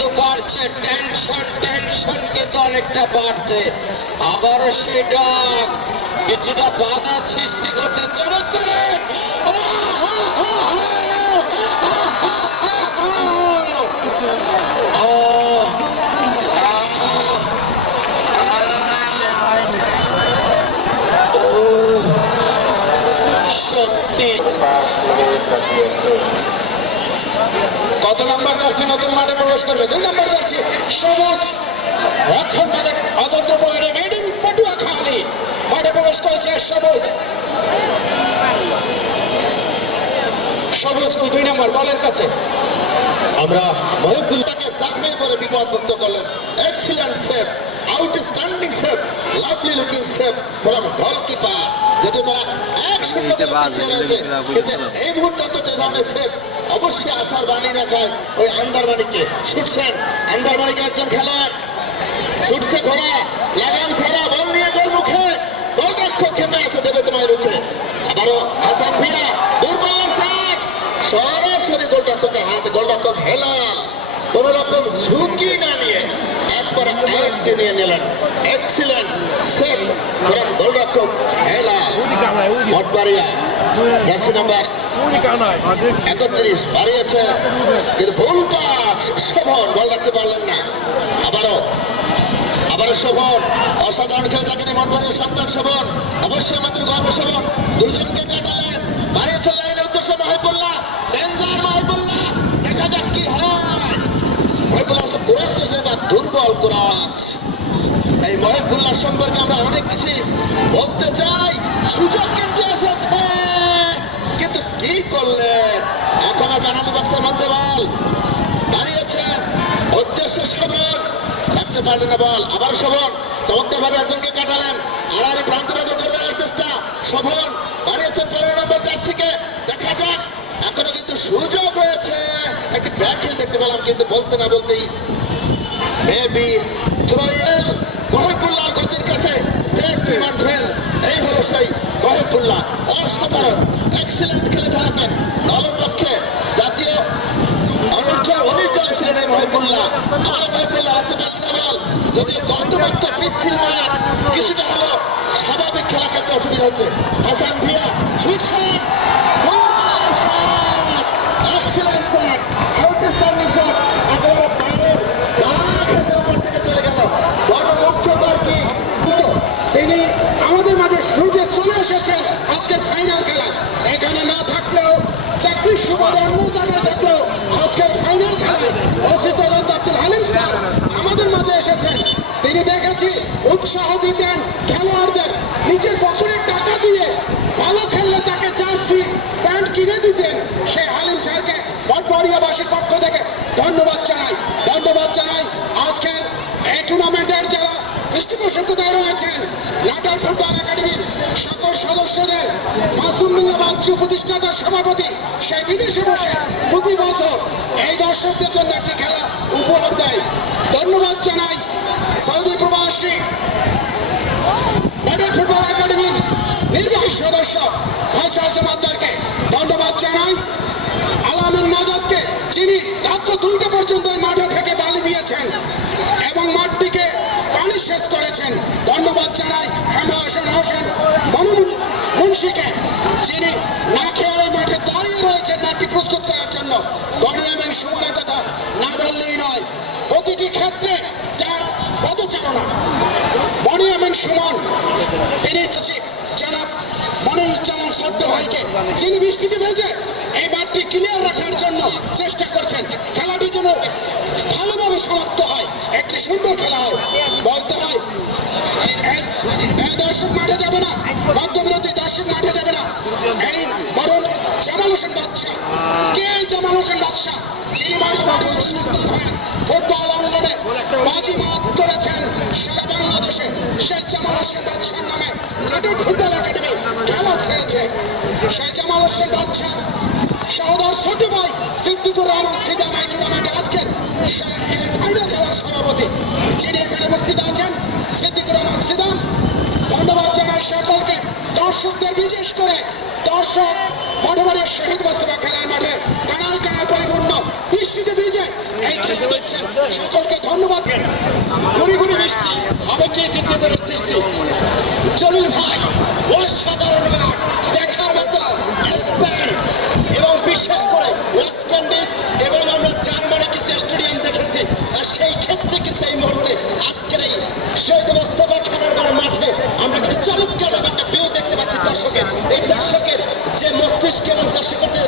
কিন্তু বাড়ছে, টেনশন কিন্তু অনেকটা বাড়ছে। আবারও সে ডাক কিছুটা বাধা সৃষ্টি করছে। চমৎকার সত্যি। কত নাম্বার জার্সি নতুন মাঠে প্রবেশ করবে? 2 নম্বর জার্সি সবুজ রক্ষণ মাঠে অতন্ত্র প্রহরে মেডিং পটুয়াখালী মাঠে প্রবেশ করেছে সবুজ। সবুজ 2 নম্বর বলের কাছে। আমরা মহিবুল্লাহকে জাগমে করে বিপদমুক্ত করলেন। Excellent save, outstanding save, lovely looking save from goalkeeper. যদি তারা 1-0 পিছিয়ে রয়েছে, কিন্তু এই মুহূর্তে তো যে ধরনের সেভ অবশ্যই আশার বাণী রাখায় ওই আন্দারমানিককে ছুটছেন। আন্দারমানিকের একজন খেলোয়াড় ছুটছে, ঘোড়া লাগাম সারা বল নিয়ে গোল মুখে, গোলরক্ষক খেপে আছে, দেবে তোমায় রুখে। আবারও হাসান ভিয়া দুর্বল শট, সরাসরি গোলরক্ষকের হাতে, গোলরক্ষক হেলা কোন রকম ঝুঁকি না নিয়ে একবারে আরেককে নিয়ে নিলেন। এক্সিলেন্ট সেভ ফ্রম গোলরক্ষক হেলা মঠবাড়িয়া, জার্সি নাম্বার 31 বাড়িয়েছে, কিন্তু ভুল পাস, শোভন বল রাখতে পারলেন না। আবারও শোভন অসাধারণ খেলে থাকেন মঠবাড়িয়ার সন্তান শোভন। অবশ্যই আমাদের গর্ব শোভন। দুজনকে কাটালেন, বাড়িয়েছেন লাইনের উদ্দেশ্যে মাহিবুল্লাহ, ডেঞ্জার মাহিবুল্লাহ, দেখা যাক কি হয়। মহিবুল্লাহ কুরাজ এবার দুর্বল কুরাজ। এই মহিবুল্লাহ সম্পর্কে আমরা অনেক কিছু বলতে চাই, সুযোগ কিন্তু এসেছে, কিন্তু কি করলেন? এখনো পেনাল্টি বক্সের মধ্যে বল দাঁড়িয়েছেন, উদ্দেশ্য শোভন, রাখতে পারলেন না বল। আবার শোভন চমৎকার ভাবে একজনকে কাটালেন, আড়াআড়ি প্রান্ত বেদন করে দেওয়ার চেষ্টা। শোভন বাড়িয়েছেন 15 নম্বর জার্সিকে, দেখা যাক এখনো কিন্তু সুযোগ রয়েছে। একটি ব্যাকহিল দেখতে পেলাম, কিন্তু বলতে না বলতেই মেবি থ্রোয়েল মহিবুল্লাহর গতির কাছে সেফটি মানফেল। এই হলো সেই মহিবুল্লাহ, অসাধারণ এক্সিলেন্ট খেলে থাকেন দলের পক্ষে। জাতীয় অনূর্ধ্ব-19 দলে ছিলেন এই মহিবুল্লাহ। আমার মহিবুল্লাহ রাখতে পারলেন না বল, যদিও বর্তমান্ত পিছিল মাঠ কিছুটা হলো স্বাভাবিক খেলা খেলতে অসুবিধা হচ্ছে। হাসান ভিয়া ছুটছেন, এক্সিলেন্ট শট, আউটস্ট্যান্ডিং শট, একেবারে বাইরে ঘেঁষে উপর থেকে চলে গেল। গণমুখ্যকর কি তিনি আমাদের মাঝে সূর্যে চলে এসেছেন আজকের ফাইনাল খেলা। এখানে না থাকলেও চাকরির সুবাদে অন্য জায়গায় থাকলেও আজকের ফাইনাল খেলায় ওসি তদন্ত আব্দুল হালিম স্যার আমাদের মাঝে এসেছেন। তিনি দেখেছি উৎসাহ দিতেন খেলোয়াড়দের, নিজের পকেটের টাকা দিয়ে ভালো খেললে তাকে জার্সি প্যান্ট কিনে দিতেন। সেই হালিম স্যারকে মঠবাড়িয়াবাসীর পক্ষ থেকে ধন্যবাদ জানাই। আজকের এই টুর্নামেন্টের যারা পৃষ্ঠপোষকতায় রয়েছেন, নাটাল ফুটবল একাডেমির সকল সদস্যদের, মাসুম মিল্লা বাঞ্চু প্রতিষ্ঠাতা সভাপতি, সেই বিদেশে বসে প্রতি বছর এই দর্শকদের জন্য একটি খেলা উপহার দেয়। ধন্যবাদ জানাই সৌদি প্রবাসী নাটাল ফুটবল একাডেমির নির্বাহী সদস্য ফয়সাল জমাদ্দারকে ধন্যবাদ জানাই। আলামিন মাজাদকে, যিনি রাত্র 2টা পর্যন্ত এই মাঠে থেকে বালি দিয়েছেন এবং মাঠটিকে পানি শেষ করেছেন, ধন্যবাদ জানাই। কামরা হোসেন মুন্সিকে, যিনি না খেয়ে ওই মাঠে দাঁড়িয়ে রয়েছেন মাঠটি প্রস্তুত করার জন্য। বনিয়ামিন সুমনের কথা না বললেই নয়, প্রতিটি ক্ষেত্রে যার পদচারণা। বনিয়ামিন সুমন তিনি জনাব মনিরুজ্জামান ছোট্ট ভাইকে, যিনি বৃষ্টিতে ভেজে এই মাঠটি ক্লিয়ার রাখার জন্য চেষ্টা করছেন, খেলাটি যেন ভালোভাবে সমাপ্ত হয়, একটি সুন্দর খেলা হয়। বলতে হয় এই দর্শক মাঠে যাবে না, মধ্যবিরতি দর্শক মাঠে যাবে না। এই মরণ জামাল হোসেন বাদশা, কে জামাল হোসেন বাদশা, যিনি মঠবাড়িয়ার সন্তান হয়ে ফুটবল অঙ্গনে বাজিমাত করেছেন সারা বাংলাদেশে, সেই জামাল হোসেন বাদশার নামে নাটক ফুটবল একাডেমি খেলা ছেড়েছে। সেই জামাল হোসেন বাদশা সহোদর ছোট ভাই সিদ্দিকুর রহমান সিদাম এই টুর্নামেন্টে আজকের ফাইনাল খেলার সভাপতি, যিনি এখানে উপস্থিত আছেন সিদ্দিকুর রহমান সিদাম। ধন্যবাদ জানাই সকলকে, দর্শকদের, বিশেষ করে দর্শক মঠবাড়িয়ার শহীদ মোস্তফা খেলার মাঠে কানায় পরিপূর্ণ বৃষ্টিতে ভিজে এই খেলা দেখছেন। সকলকে ধন্যবাদ। গুড়ি গুড়ি বৃষ্টি হবে কি দ্বিতীয় গোলের সৃষ্টি। জলিল ভাই অসাধারণ মাঠ দেখার মতো স্পেন এবং বিশেষ করে ওয়েস্ট ইন্ডিজ এবং আমরা জার্মানি কিছু স্টেডিয়াম দেখেছি। আর সেই ক্ষেত্রে কিন্তু এই মুহূর্তে আজকের এই শহীদ মোস্তফা খেলার মাঠে আমরা কিন্তু চমৎকার একটা ভিউ দেখতে পাচ্ছি দর্শকের। এই দর্শকের যে মস্তিষ্ক এবং দর্শকের যে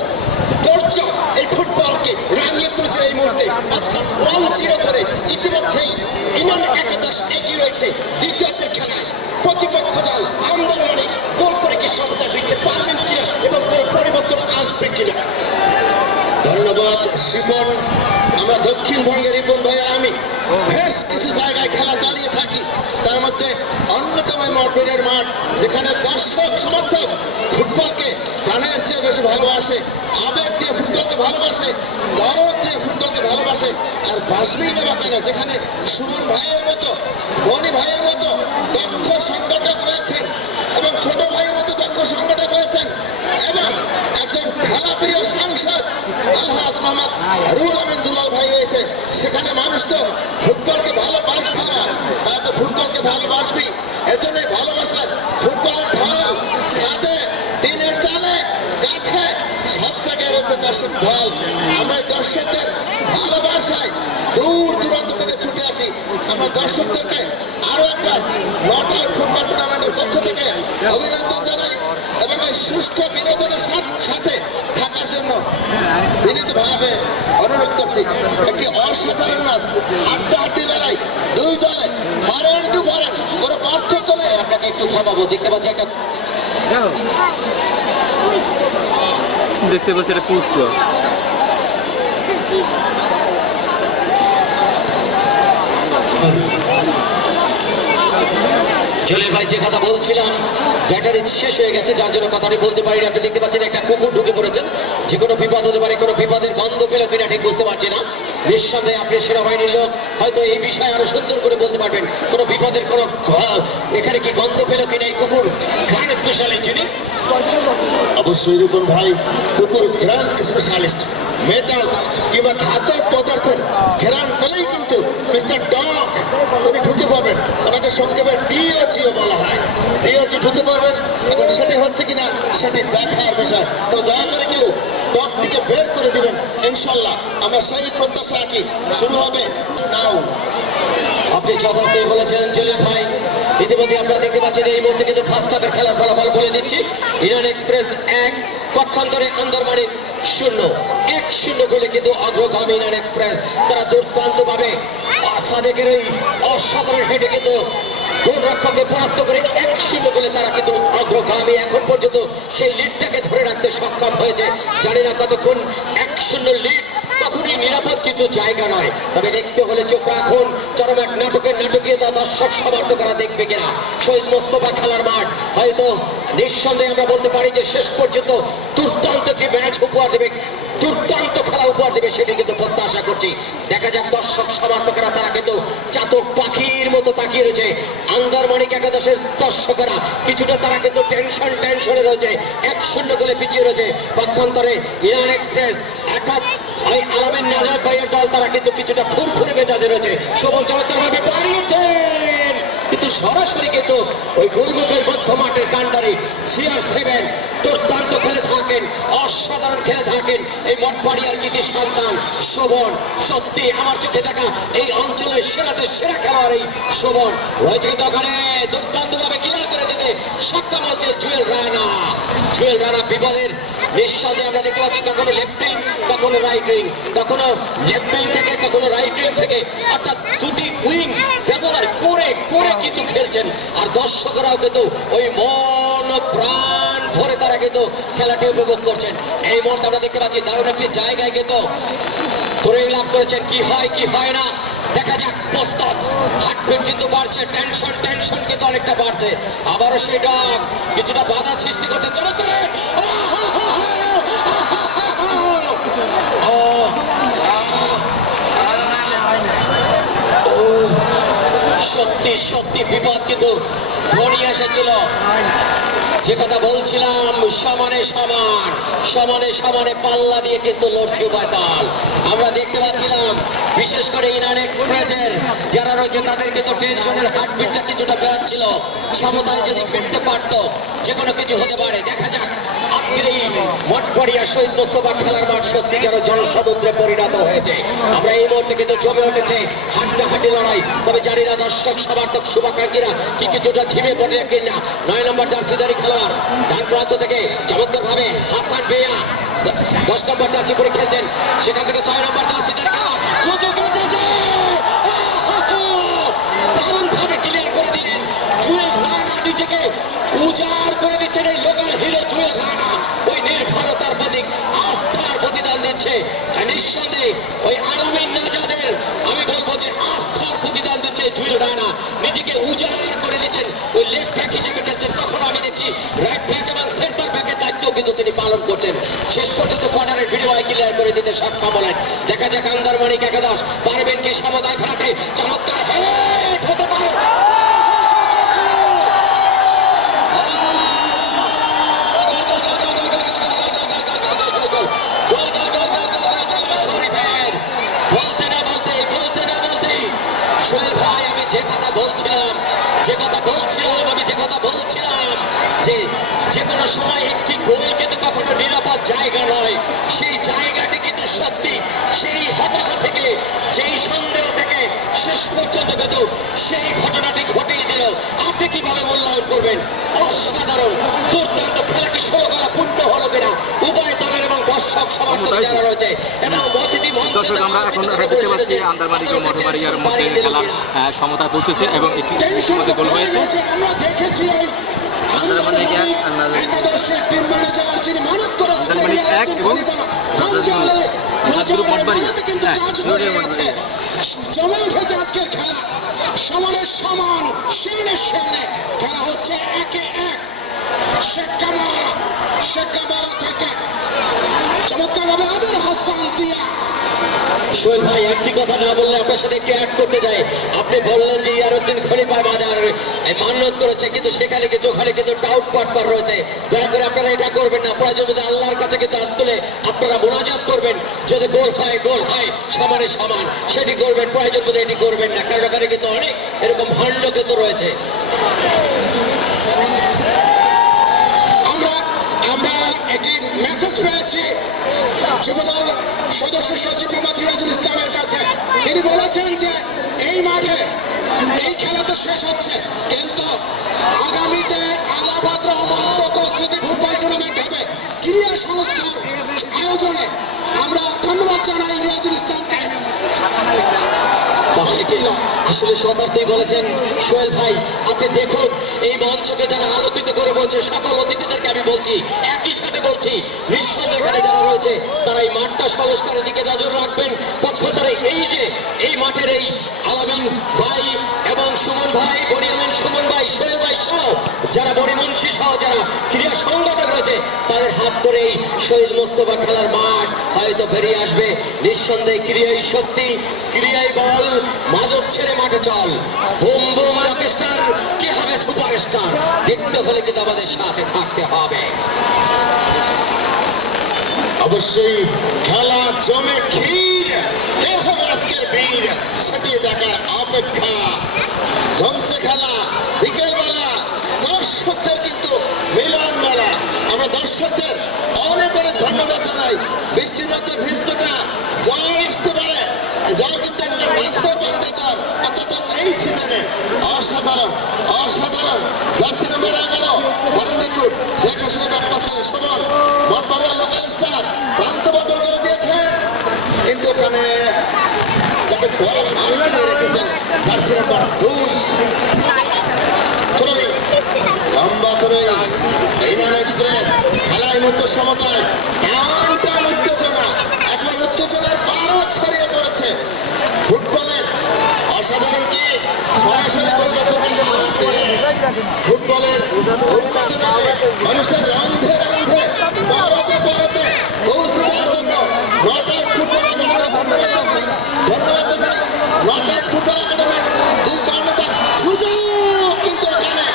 ধৈর্য এই ফুটবলকে রাঙিয়ে তুলছে এই মুহূর্তে। অর্থাৎ 1-0 করে ইতিমধ্যেই ইংল্যান্ড একাদশ এগিয়ে রয়েছে দ্বিতীয়দের খেলায়। প্রতিপক্ষ দল আন্দামানে গোল করে কি সমতা ফিরতে পারবেন কিনা এবং কোনো পরিবর্তন আসবে কিনা। ধন্যবাদ শিবন। আমরা দক্ষিণবঙ্গের রিপন ভাই আর আমি বেশ কিছু জায়গায় খেলা চালিয়ে থাকি। তার মধ্যে অন্যতম মঠের মাঠ, যেখানে দর্শক সমর্থক ফুটবলকে প্রাণের চেয়ে বেশি ভালোবাসে, আবেগ দিয়ে ফুটবলকে ভালোবাসে, দরদ দিয়ে ফুটবলকে ভালোবাসে। আর বাসবেই না বা কেন, যেখানে সুমন ভাইয়ের মতো, মনি ভাইয়ের মতো দক্ষ সংগঠক রয়েছেন এবং ছোট ভাইয়ের মতো দক্ষ সংগঠক রয়েছেন এবং একজন খেলাপ্রিয় সাংসদ আলহাজ মোহাম্মদ রুহুল আমিন দুলাল ভাই রয়েছে। সেখানে মানুষ তো ফুটবলকে ভালোবাসবে না, তারা তো ফুটবলকে ভালোবাসবি। এজন্যই ভালোবাসার ফুটবলের ঢল ছাদে, টিনের চালে, গাছে সব জায়গায় রয়েছে দর্শক ঢল। আমরা এই দর্শকদের ভালোবাসায় দূর দূরান্ত থেকে ছুটে আসি। আমরা দর্শকদেরকে আরো একবার নটায় ফুটবল টুর্নামেন্টের পক্ষ থেকে অভিনন্দন জানাই এবং এই সুষ্ঠু বিনোদনের সাথে থাকার জন্য বিনীতভাবে অনুরোধ করছি। একটি অসাধারণ ম্যাচ, হাড্ডাহাড্ডি লড়াই, দুই দলে ফরেন টু ফরেন, কোনো পার্থক্য নেই। আপনাকে একটু থামাবো, দেখতে পাচ্ছি একটা দেখতে পাচ্ছি এটা পুত্র। জলিল ভাই যে কথা বলছিলাম, ব্যাটারি শেষ হয়ে গেছে, যার জন্য কথাটি বলতে পারি না। আপনি দেখতে পাচ্ছেন একটা কুকুর ঢুকে পড়েছেন, যে কোনো বিপদ হতে পারে। কোনো বিপদের গন্ধ পেল কিনা ঠিক বুঝতে পারছি না। নিঃসন্দেহে আপনি সেনাবাহিনীর লোক, হয়তো এই বিষয়ে আরো সুন্দর করে বলতে পারবেন। কোনো বিপদের কোনো এখানে কি গন্ধ পেল কিনা এই কুকুর ঘ্রাণ স্পেশালিস্ট যিনি। অবশ্যই রূপন ভাই কুকুর ঘ্রাণ স্পেশালিস্ট। মেটাল কিংবা ধাতব পদার্থের ঘ্রাণ পেলেই কিন্তু মিস্টার ডগ উনি ঢুকে পারবেন। ওনাকে সংক্ষেপে ডিওজিও বলা হয়। ডিওজি ঢুকে পারবেন। এখন সেটি হচ্ছে কিনা সেটি দেখার বিষয়। তবে দয়া করে কেউ ডগটিকে বের করে দিবেন ইনশাল্লাহ। আমরা সেই প্রত্যাশা রাখি। শুরু হবে নাও। আপনি যথার্থ বলেছেন জলিল ভাই। ইতিমধ্যে আপনারা দেখতে পাচ্ছেন এই মুহূর্তে কিন্তু ফার্স্ট হাফের খেলার ফলাফল বলে দিচ্ছি। ইরান এক্সপ্রেস 1, পক্ষান্তরে আন্দারমানিক 0। 1-0 গোলে কিন্তু অগ্রগামী ইরান এক্সপ্রেস। তারা দুর্দান্ত ভাবে সাদেকের এই অসাধারণ হেডে কিন্তু গোলরক্ষককে পরাস্ত করে 1-0 গোলে তারা কিন্তু অগ্রগামী। এখন পর্যন্ত সেই লিডটাকে ধরে রাখতে সক্ষম হয়েছে। জানি না কতক্ষণ 1-0 লিড তখনই নিরাপদ কিন্তু জায়গা নয়। তবে দেখতে হলে চোখ রাখুন চরম এক নাটকীয়তা দর্শক সমর্থকরা দেখবে কিনা। শহীদ মোস্তফা খেলার মাঠ হয়তো নিঃসন্দেহে আমরা বলতে পারি যে শেষ পর্যন্ত দুর্দান্ত একটি ম্যাচ উপহার দেবে, দুর্দান্ত খেলা উপহার দেবে, সেটি কিন্তু প্রত্যাশা করছি। দেখা যাক দর্শক সমর্থকরা তারা কিন্তু চাতক পাখির মতো তাকিয়ে রয়েছে। আন্দারমানিক একাদশের দর্শকেরা কিছুটা তারা কিন্তু টেনশনে রয়েছে। 1-0 গোলে পিছিয়ে রয়েছে। পক্ষান্তরে ইরান এক্সপ্রেস অর্থাৎ ওই আলামিন নাজার ভাইয়ের দল তারা কিন্তু কিছুটা ফুরফুরে মেজাজে রয়েছে। সবল চমৎকার ভাবে পারিয়েছেন, কিন্তু সরাসরি কিন্তু ওই গোলমুখের মধ্য মাঠের কান্ডারি CR7 দুর্দান্ত খেলে থাকেন, অসাধারণ খেলে থাকেন এই মঠবাড়িয়ার কৃতি সন্তান শোভন। সত্যি আমার চোখে দেখা এই অঞ্চলের সেরাদের সেরা খেলোয়াড় এই শোভন রয়েছে কিন্তু ওখানে দুর্দান্ত ভাবে ক্লিয়ার করে দিতে সক্ষম হচ্ছে জুয়েল রানা। জুয়েল রানা বিপদের নিঃশ্বাসে আমরা দেখতে পাচ্ছি কখনো লেফট উইং, কখনো রাইট উইং, কখনো লেফট উইং থেকে কখনো রাইট উইং থেকে, অর্থাৎ দুটি উইং ব্যবহার করে করে কিন্তু খেলছেন। আর দর্শকরাও কিন্তু ওই মন প্রাণ ভরে তারা কিন্তু খেলাটি উপভোগ করছেন। এই মুহূর্তে আমরা দেখতে পাচ্ছি দারুণ একটি জায়গায় কিন্তু ধরে লাভ করেছেন। কি হয় কি হয় না দেখা যাক। প্রস্তাব হার্টবিট কিন্তু বাড়ছে, টেনশন কিন্তু অনেকটা বাড়ছে। আবারও সেই ডগ কিছুটা বাধা সৃষ্টি করছে। চমৎকার সত্যি সত্যি বিপদ কিন্তু ঘনিয়ে এসেছিল। যে কথা বলছিলাম, সমানে সমান, সমানে সমানে পাল্লা দিয়ে কিন্তু লড়ছে উভয় দল। আমরা দেখতে পাচ্ছিলাম বিশেষ করে ইরান এক্সপ্রেসের যারা রয়েছে তাদের কিন্তু টেনশনের হার্টবিটটা কিছুটা বেড়াচ্ছিল। সমতায় যদি ফিরতে পারতো যে কোনো কিছু হতে পারে। দেখা যাক আজকের এই মঠবাড়িয়া শহীদ মোস্তফা খেলার মাঠ সত্যি যেন জনসমুদ্রে পরিণত হয়েছে। আমরা এই মুহূর্তে কিন্তু জমে উঠেছে হাড্ডাহাড্ডি লড়াই। তবে জানি না দর্শক সমর্থক শুভাকাঙ্ক্ষীরা কি কিছুটা ঝিমে পড়ে কিনা। 9 নম্বর জার্সিধারী খেলোয়াড় ডান প্রান্ত থেকে চমৎকার ভাবে হাসান বেয়া 10 নম্বর জার্সি পরে খেলছেন। সেখান থেকে 6 নম্বর জার্সিধারী খেলোয়াড় দারুণ ভাবে ক্লিয়ার করে দিলেন জুয়েল রানা। নিজেকে উজাড় করে দিচ্ছেন এই লোকাল হিরো জুয়েল রানা। ওই নির্ভরতার প্রতীক আস্থার প্রতিদান দিচ্ছে। নিঃসন্দেহে ওই আলামিন নাজাদের আমি বলবো যে আস্থার প্রতিদান দিচ্ছে জুয়েল রানা। নিজেকে উজাড় করে দিচ্ছেন। ওই লেফট ব্যাক হিসেবে খেলছেন, তখন আমি দেখছি রাইট ব্যাক এবং সেন্টার ব্যাকের দায়িত্ব কিন্তু তিনি পালন করছেন। শেষ পর্যন্ত কর্নারের ভিডিও ক্লিয়ার করে দিতে সক্ষম হলেন। দেখা যাক আন্দারমানিক একাদশ পারবেন কি সমতায় ফেরাতে। চমৎকার হেড হতে পারে। সোহেল ভাই, আমি যে কথা বলছিলাম যে কোনো সময় একটি গোল কিন্তু কখনো নিরাপদ জায়গা নয়। সেই জায়গাটি কিন্তু সত্যি সেই হতাশা থেকে, সেই সন্দেহ থেকে শেষ পর্যন্ত কিন্তু সেই ঘটনাটি ঘটেই দিল। আপনি কিভাবে মূল্যায়ন করবেন? অসাধারণ দুর্দান্ত খেলা কি শুরু করা পূর্ণ হলো কিনা উভয় দলের এবং দর্শক সমর্থক যারা রয়েছে এবং অতিথি মঞ্চে দর্শক আমরা এখন দেখতে পাচ্ছি আন্দারমানিক ও মঠবাড়িয়ার মধ্যে খেলা সমতা পৌঁছেছে এবং একটি গোল হয়েছে। আমরা দেখেছি আন্দারমানিক একাদশের টিম ম্যানেজার যিনি মানত করেছেন এক এবং কিন্তু কাজ হয়ে গেছে। জমে উঠেছে আজকের খেলা, সমানের সমান, সেনে সেনে খেলা হচ্ছে 1-1। শেখামারা থেকে চমৎকার ভাবে আবার হাসান দিয়া। সোহেল ভাই, একটি কথা না বললে আপনার সাথে একটু অ্যাড করতে যাই। আপনি বললেন যে ইয়ারউদ্দিন খলিফা বাজার মান্যত করেছে, কিন্তু সেখানে কিন্তু ওখানে কিন্তু ডাউট পাটপার রয়েছে। দয়া করে আপনারা এটা করবেন না। প্রয়োজন যদি আল্লাহর কাছে কিন্তু হাত তুলে আপনারা মোনাজাত করবেন, যদি গোল হয় সমানে সমান সেটি করবেন। প্রয়োজন বোধ এটি করবেন না, কারণ ওখানে কিন্তু অনেক এরকম ভাণ্ড কিন্তু রয়েছে। আমরা একটি মেসেজ পেয়েছি যুবদল সদস্য সচিব মোহাম্মদ রিয়াজুল ইসলামের কাছে। তিনি বলেছেন যে এই মাঠে এই খেলা তো শেষ হচ্ছে, কিন্তু আগামীতে Allahabad Rahman city football tournament হবে ক্রীড়া সংস্থার আয়োজনে। আমরা ধন্যবাদ জানাই রিয়াজুল ইসলামকে। আসলে শতার্থই বলেছেন সোহেল ভাই। আপনি দেখুন এই মঞ্চকে যারা আলোকিত করে বলছে, সকল অতিথিদেরকে আমি বলছি, একই সাথে বলছি, নিঃসন্দেহে এখানে যারা রয়েছে তারা এই মাঠটা সংস্কারের দিকে নজর রাখবেন। পক্ষান্তরে এই যে এই মাঠের এই আলামিন ভাই এবং সুমন ভাই, বরিয়ামিন সুমন ভাই, সোহেল ভাই সহ যারা বরিমুন্সি সহ যারা ক্রীড়া সংগঠন রয়েছে তাদের হাত ধরেই শহীদ মোস্তফা খেলার মাঠ হয়তো বেরিয়ে আসবে। নিঃসন্দেহে ক্রিয়াই শক্তি, ক্রিয়াই বল। মাদক ছেড়ে মাঠে চল, বুম বুম রকস্টার, কে হবে সুপারস্টার? দেখতে হলে কিন্তু আমাদের সাথে থাকতে হবে। অবশ্যই খেলা জমে ক্ষীর, কে হবে আজকের বীর সেটি দেখার অপেক্ষা। জমছে খেলা, বিকেলবেলা দর্শকদের কিন্তু মিলন মেলা। আমরা দর্শকদের অনেক ধন্যবাদ জানাই। বৃষ্টির মধ্যে ভিজবে না, জ্বর আসতে পারে, জ্বর কিন্তু একটা বাস্তব জ্বর, অর্থাৎ এই সিজনে অসাধারণ জার্সি নাম্বার 11 বরণীপুর দেখাশোনা ব্যাটপাসের সবল মঠবাড়িয়া লোকাল স্টার প্রান্ত বদল করে দিয়েছে, কিন্তু ওখানে তাকে বড় মাল কিনে রেখেছেন জার্সি নাম্বার 2 লম্বা থ্রোয়িং। ইরান এক্সপ্রেস খেলায় মুক্ত সমতায় টান উত্তেজনা, একবার উত্তেজনার পারও ছড়িয়ে পড়েছে। ফুটবলের অসাধারণ কি সরাসরি ফুটবলের মানুষের রন্ধে পরতে পৌঁছে দেওয়ার জন্য নকআউট ফুটবল একাডেমি ধন্যবাদ জানাই। নকআউট ফুটবল একাডেমি দুই কর্ণধার সুযোগ কিন্তু এখানে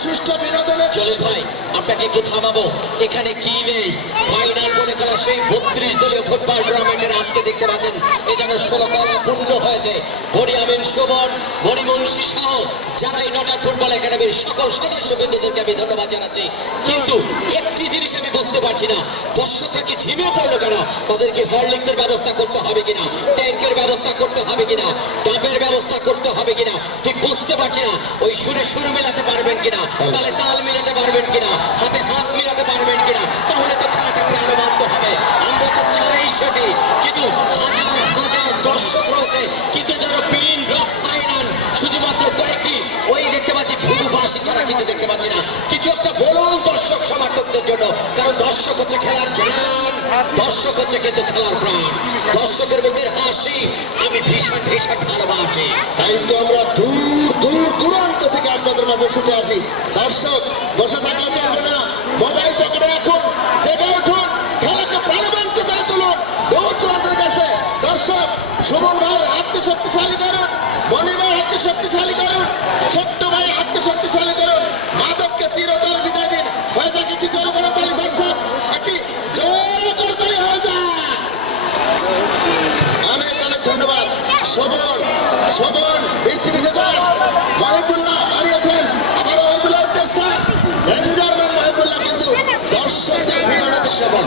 সুষ্ঠু বিনোদনের জলিল ভাই আপনাকে একটু থামাবো, এখানে কি নেই? ফাইনাল বলে খেলা সেই 32 দলীয় ফুটবল টুর্নামেন্টের আজকে দেখতে পাচ্ছেন এ যেন 16 কলা পূর্ণ হয়েছে। বরিয়ামিন সুমন, মণিমুন্সী সহ যারা এই নটা ফুটবল একাডেমির সকল সদস্যবৃন্দদেরকে আমি ধন্যবাদ জানাচ্ছি। কিন্তু একটি জিনিস আমি বুঝতে পারছি না, দর্শকরা কি ঝিমিয়ে পড়লো কেন? তাদেরকে হরলিক্সের ব্যবস্থা করতে হবে কিনা, ট্যাঙ্কের ব্যবস্থা করতে হবে কিনা, ডাবের ব্যবস্থা করতে হবে কিনা ঠিক বুঝতে পারছি না। ওই সুরে সুর মেলাতে পারবেন কিনা, তাহলে তাল মিলাতে পারবেন কিনা, হাতে হাত মিলাতে পারবেন কিনা, তাহলে তো খেলাটা প্রাণবন্ত হবে। আমরা তো চাই সেটি, কিন্তু হাজার হাজার দর্শক রয়েছে, কিন্তু যারা পিন ড্রপ সাইরান শুধুমাত্র কয়েকটি ওই দেখতে পাচ্ছি ভুরু বাসি ছাড়া কিছু দেখতে পাচ্ছি না। কিছু একটা বলুন দর্শক সমর্থকদের জন্য, কারণ দর্শক হচ্ছে খেলার জান, দর্শক হচ্ছে কিন্তু খেলার প্রাণ, দর্শকের মুখের হাসি আমি ভীষণ ভীষণ ভালোবাসি। তাই তো আমরা দূর দূর দূরান্ত থেকে আপনাদের মাঝে ছুটে আসি। দর্শক বসে থাকলে চলবে না, মোবাইল পকেটে রাখুন, জেগে উঠুন, খেলাকে প্রাণবন্ত করে তুলুন দূর দূরান্তের কাছে। দর্শক সুমন ভাই হাতকে শক্তিশালী করুন, মনি ভাই হাতকে শক্তিশালী করুন, ছোট্ট ভাই হাতকে শক্তিশালী করুন, মাদককে চিরতরে বিদায় দিন। হয়ে থাকে কি জোরে করে তালি দর্শক, একটি জোরে করে তালি হয়ে যায়। অনেক অনেক ধন্যবাদ। শোভন শোভন বৃষ্টি বিদ্যুৎ মহিবুল্লাহ হারিয়েছেন, আবার মহিবুল্লাহ উদ্দেশ্য রেঞ্জারম্যান মহিবুল্লাহ কিন্তু দর্শকদের ভিড় শোভন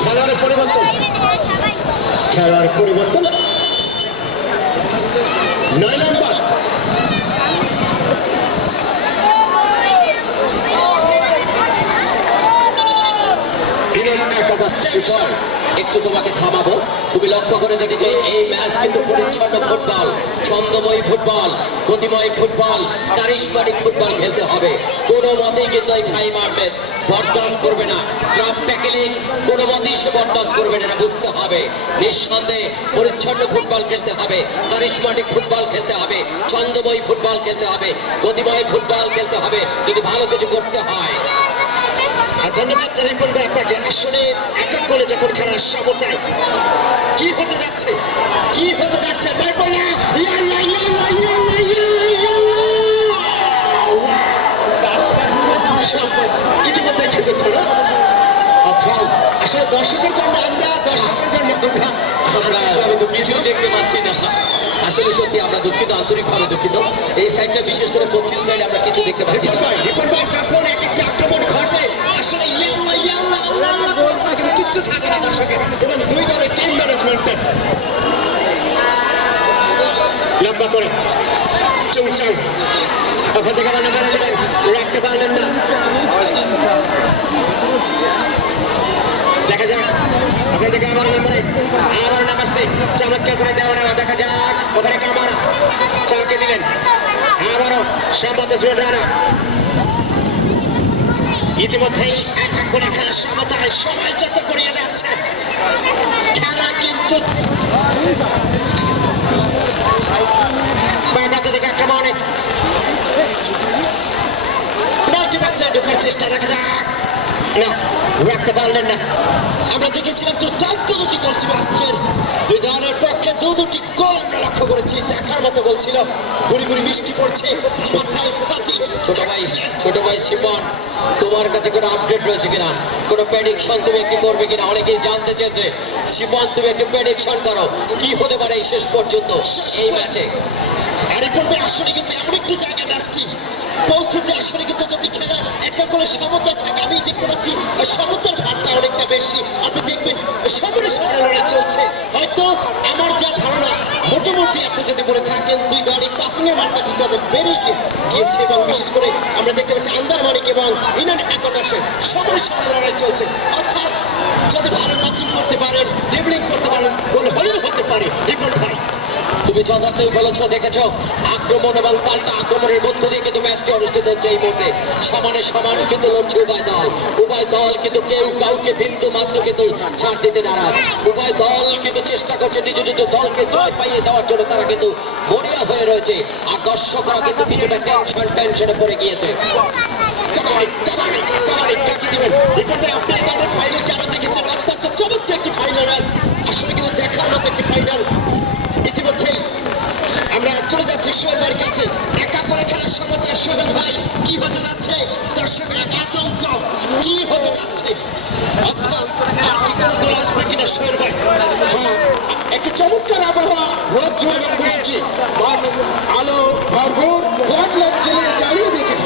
খেলার পরিবর্তন, খেলার পরিবর্তন 9 নম্বর একটু তোমাকে থামাবো। তুমি লক্ষ্য করে দেখেছো এই ম্যাচ কিন্তু পরিচ্ছন্ন football, ছন্দময় football, গতিময় football, charismatic football খেলতে হবে। কোনো মতেই কিন্তু এই ফাইম আহমেদ বরদাস্ত করবে না, ট্রাপ ট্যাকেলিং কোনো মতেই সে বরদাস্ত করবে না, এটা বুঝতে হবে। নিঃসন্দেহে পরিচ্ছন্ন ফুটবল খেলতে হবে, কারিশমাটিক ফুটবল খেলতে হবে, ছন্দময় ফুটবল খেলতে হবে, গতিময় ফুটবল খেলতে হবে যদি ভালো কিছু করতে হয়। আর ধন্যবাদ জানাই করবে আপনাকে। আসলে এক এক করে যখন খেলার সমতায় কি হতে যাচ্ছে, কি হতে যাচ্ছে ইতিমধ্যে খেতে ছিল আসলে দর্শকের জন্য আমরা কিছু দেখতে পাচ্ছি না, আসলে সত্যি আমরা দুঃখিত, আন্তরিকভাবে দুঃখিত। এই সাইডটা বিশেষ করে পশ্চিম সাইডে আমরা কিছু দেখতে পাচ্ছি না। রিপন ভাই যখন এক একটি আক্রমণ ঘটে আসলে কিচ্ছু থাকে না দর্শকের, এবং দুই দলের টিম ম্যানেজমেন্টের লম্বা করে চুংচাং ওখান থেকে আবার নাম্বার দেবেন, রাখতে পারলেন না। দেখা যাক ওখান থেকে আবার নাম্বারে আবার নাম্বার 6 চমৎকার করে দেওয়া নেওয়া, দেখা যাক ওখানে কামারা কাকে দিলেন, আবারও সম্মতে জোর রানা। ইতিমধ্যেই এক এক করে খেলার সমতায় সময় যত করিয়ে যাচ্ছে খেলা কিন্তু থেকে আক্রমণে ঢোকার চেষ্টা, দেখা যাক না রাখতে পারলেন না। আমরা দেখেছিলাম দুর্দান্ত দুটি গোল ছিল আজকের, দুই দলের পক্ষে দুটি গোল আমরা লক্ষ্য করেছি, দেখার মতো গোল ছিল। গুড়ি গুড়ি বৃষ্টি পড়ছে, মাথায় ছাতি। ছোট ভাই শিপন, তোমার কাছে কোনো আপডেট রয়েছে কিনা, কোনো প্রেডিকশন তুমি একটু করবে কিনা? অনেকেই জানতে চেয়েছে। শিপন, তুমি একটু প্রেডিকশন করো, কি হতে পারে এই শেষ পর্যন্ত এই ম্যাচে? আর এই পর্বে আসলে কিন্তু এমন একটি জায়গায় ম্যাচটি পৌঁছেছে, আসলে কিন্তু যদি খেলা একটা করে সমতা থাকে, আমি দেখতে পাচ্ছি সমতার ভারটা অনেকটা বেশি। আপনি দেখবেন সবরে সবরে লড়াই চলছে। হয়তো আমার যা ধারণা মোটামুটি আপনি যদি বলে থাকেন দুই দলই পাসিং এর মানটা কিন্তু তাদের বেড়ে গিয়েছে, এবং বিশেষ করে আমরা দেখতে পাচ্ছি আন্দারমানিক এবং ইনান একাদশে সবরে সবরে লড়াই চলছে। অর্থাৎ যদি ভালো ম্যাচিং করতে পারেন, ড্রিবলিং করতে পারেন, গোল হলেও হতে পারে। রিপোর্ট ভাই তুমি যথার্থই বলেছ, দেখেছ আক্রমণ এবং পাল্টা আক্রমণের মধ্য দিয়ে কিন্তু ম্যাচটি অনুষ্ঠিত হচ্ছে। এই মুহূর্তে সমানে সমান কিন্তু লড়ছে উভয় দল, উভয় দল কিন্তু কেউ কাউকে বিন্দু মাত্র কিন্তু ছাড় দিতে নারাজ। উভয় দল কিন্তু চেষ্টা করছে নিজ নিজ দলকে জয় পাইয়ে দেওয়ার জন্য, তারা কিন্তু মরিয়া হয়ে রয়েছে। আর দর্শকরা কিন্তু কিছুটা টেনশনে পড়ে গিয়েছে। কাবাডি কাবাডি কাবাডি কাকে দিবেন? রিপোর্টে আপনি এই ধরনের ফাইনাল কেন দেখেছেন? অর্থাৎ গোলকিপার কাছে একা করে খেলার সমতা সোহেল ভাই কি হতে যাচ্ছে দর্শকের এক আতঙ্ক কি হতে যাচ্ছে অর্থাৎ আর কি কোনো গোল আসবে কিনা সোহেল ভাই হ্যাঁ একটি চমৎকার আবহাওয়া রৌদ্র এবং বৃষ্টি আলো ভরপুর ফ্লাড ছেলে জ্বালিয়ে দিয়েছে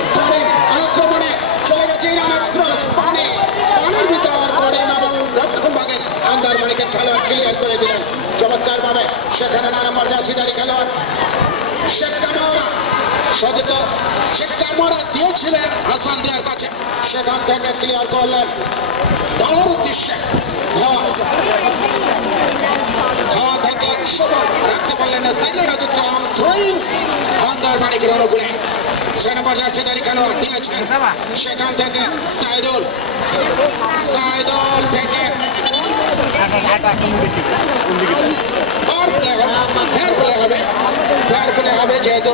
আক্রমণে চলে গেছে ইরান এক্সপ্রেস পানির ভিতর করে এবং রক্ষণ ভাগের আন্দার মালিকের খেলোয়াড় ক্লিয়ার করে দিলেন চমৎকার ভাবে সেখানে নানা পর্যায়ী খেলোয়াড় শেখ কামারা সদিত শেখ কামারা দিয়েছিলেন হাসান দিয়ার কাছে সেখান থেকে ক্লিয়ার করলেন দলের উদ্দেশ্যে ধাওয়া থেকে সবল রাখতে পারলেন না সিলেট আদুত্রাম থ্রোইং আন্দার মালিকের অনুকূলে সেখানে পর্যায়ী খেলোয়াড় দিয়েছেন সেখান থেকে সাইদুল থেকে ফেয়ার প্লে হবে যেহেতু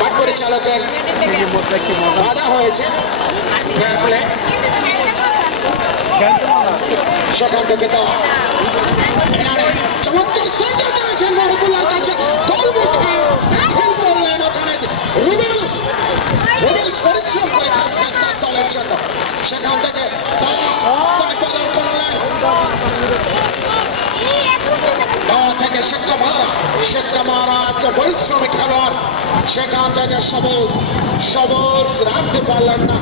মাঠ পরিচালকের বাধা হয়েছে ফেয়ার প্লে সেখান থেকে তো চমৎকার সেন্টার করেছেন মহিবুল্লাহর কাছে গোলমুখে এখন করলেন ওখানে রুবেল পরিশ্রম করে খেলছেন তার দলের জন্য সেখান থেকে সাইফাদল করলেন থেকে শেখ কামারা একটা পরিশ্রমী খেলোয়াড় সেখান থেকে সবুজ রাখতে পারলেন না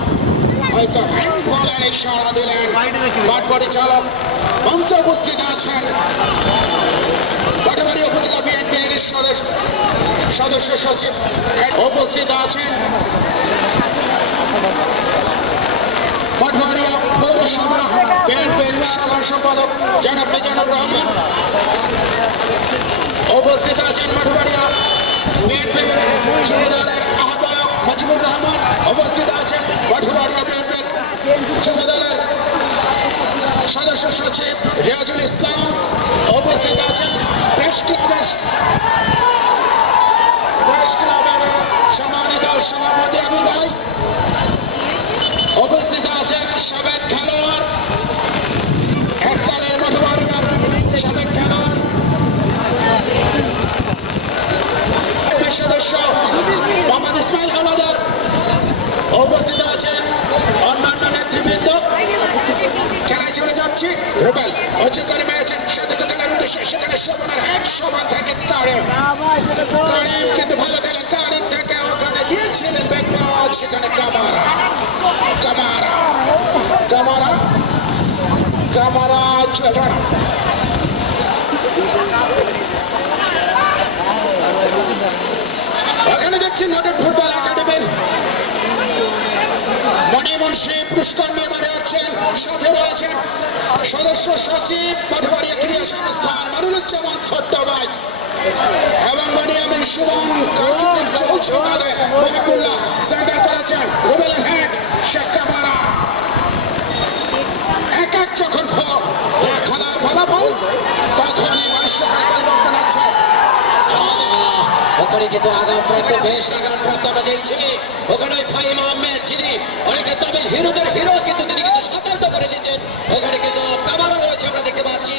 হয়তো হ্যান্ডবলের ইশারা দিলেন মাঠ পরিচালক মঞ্চে উপস্থিত আছেন পাটাবাড়ি উপজেলা বিএনপির সদস্য সচিব উপস্থিত আছেন পাটবাড়িয়া পৌরসভা বিএনপির সাধারণ সম্পাদক জনাব মিজানুর রহমান উপস্থিত আছেন পাটবাড়িয়া বিএনপির যুবদলের আহ্বায়ক মজিবুর রহমান উপস্থিত আছেন পাটবাড়িয়া বিএনপির যুবদলের সদস্য সচিব রিয়াজুল ইসলাম উপস্থিত আছেন প্রেস ক্লাবের সম্মানিত সভাপতি আবির ভাই উপস্থিত আছেন সাবেক খেলোয়াড় এককালের মঠবাড়িয়ার সাবেক খেলোয়াড় সদস্য মোহাম্মদ ইসমাইল হাওলাদার উপস্থিত আছেন অন্যান্য নেতৃবৃন্দ খেলায় চলে যাচ্ছি রুবেল অর্জন করে মেরেছেন সাথে খেলার উদ্দেশ্যে সেখানে সমানের এক সমান থেকে কারিম কিন্তু ভালো খেলেন কারিম থেকে ওখানে দিয়েছিলেন ব্যাকওয়ার্ড সেখানে কামারা চলবে এখানে দেখছেন নটর ফুটবল একাডেমির মণিমুন্সী পুরস্কার নিয়ে মাঠে আছেন সাথে রয়েছেন সদস্য সচিব পাঠাবাড়িয়া ক্রীড়া সংস্থান মনিরুজ্জামান ছোট্ট ভাই এবং মনিয়ামিন সুমন কার্যক্রম চলছে তাদের মহিবুল্লাহ সেন্টার করেছেন রুবেলের হেড শেখ কামারা এক যখন খেলার ফলাফল তখনই ভাষ্যকার পরিবর্তন হচ্ছে ওখানে কিন্তু আঘাতপ্রাপ্ত বেশ আঘাতপ্রাপ্ত আমরা দেখছি ওখানে ফাহিম আহমেদ যিনি অনেকটা তামিল হিরোদের হিরো কিন্তু তিনি কিন্তু সতর্ক করে দিচ্ছেন ওখানে কিন্তু কামারা রয়েছে আমরা দেখতে পাচ্ছি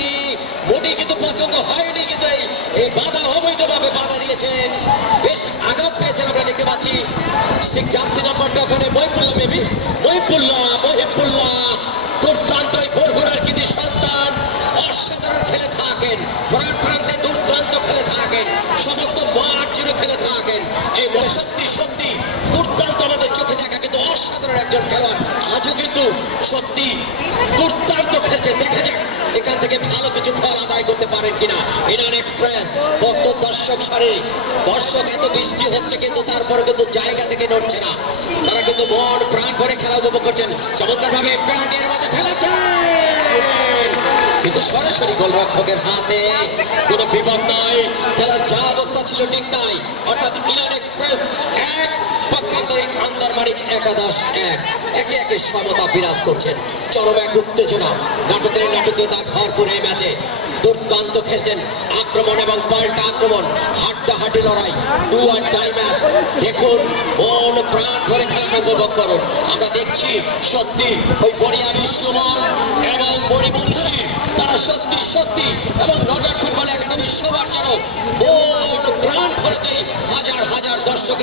মোটি কিন্তু পছন্দ হয়নি কিন্তু এই বাধা অবৈধভাবে বাধা দিয়েছেন বেশ আঘাত পেয়েছেন আমরা দেখতে পাচ্ছি ঠিক জার্সি নাম্বারটা ওখানে মহিবুল্লাহ দুর্দান্ত বরগুনার কিন্তু সন্তান অসাধারণ খেলে থাকেন প্রান্তে দুর্দান্ত খেলে থাকেন সমস্ত মাঠ জুড়ে খেলে থাকেন এই সত্যি দুর্দান্ত আমাদের চোখে দেখা কিন্তু অসাধারণ একজন খেলোয়াড় আজও কিন্তু সত্যি দুর্দান্ত খেলছে দেখা যাক এখান থেকে ভালো কিছু ফল আদায় করতে পারেন কিনা ইরান এক্সপ্রেস বস্তুর দর্শক এত বৃষ্টি হচ্ছে কিন্তু তারপরে কিন্তু জায়গা থেকে নড়ছে না তারা কিন্তু মন প্রাণ ভরে খেলা উপভোগ করছেন চমৎকার ভাবে প্রাণের মতো খেলেছেন কিন্তু সরাসরি গোলরক্ষকের হাতে কোনো বিপদ নয় খেলার যা অবস্থা ছিল ঠিক তাই অর্থাৎ ইরান এক্সপ্রেস এক পক্ষান্তরে আন্দারমানিক একাদশ একে সমতা বিরাজ করছেন চরম এক উত্তেজনা নাটকীয়তা ভরপুর এই ম্যাচে দুর্দান্ত খেলছেন আক্রমণ এবং পাল্টা আক্রমণ হাড্ডাহাড্ডি লড়াই ডু আর ডাই ম্যাচ দেখুন মন প্রাণ ধরে খেলা উপভোগ করুন আমরা দেখছি সত্যি ওই বড়িয়ারি সুমন এবং মণিমুন্সী তারা সত্যি এবং নজর ফুটবল একাডেমির সবার যেন মন প্রাণ ভরে যায় হাজার দর্শক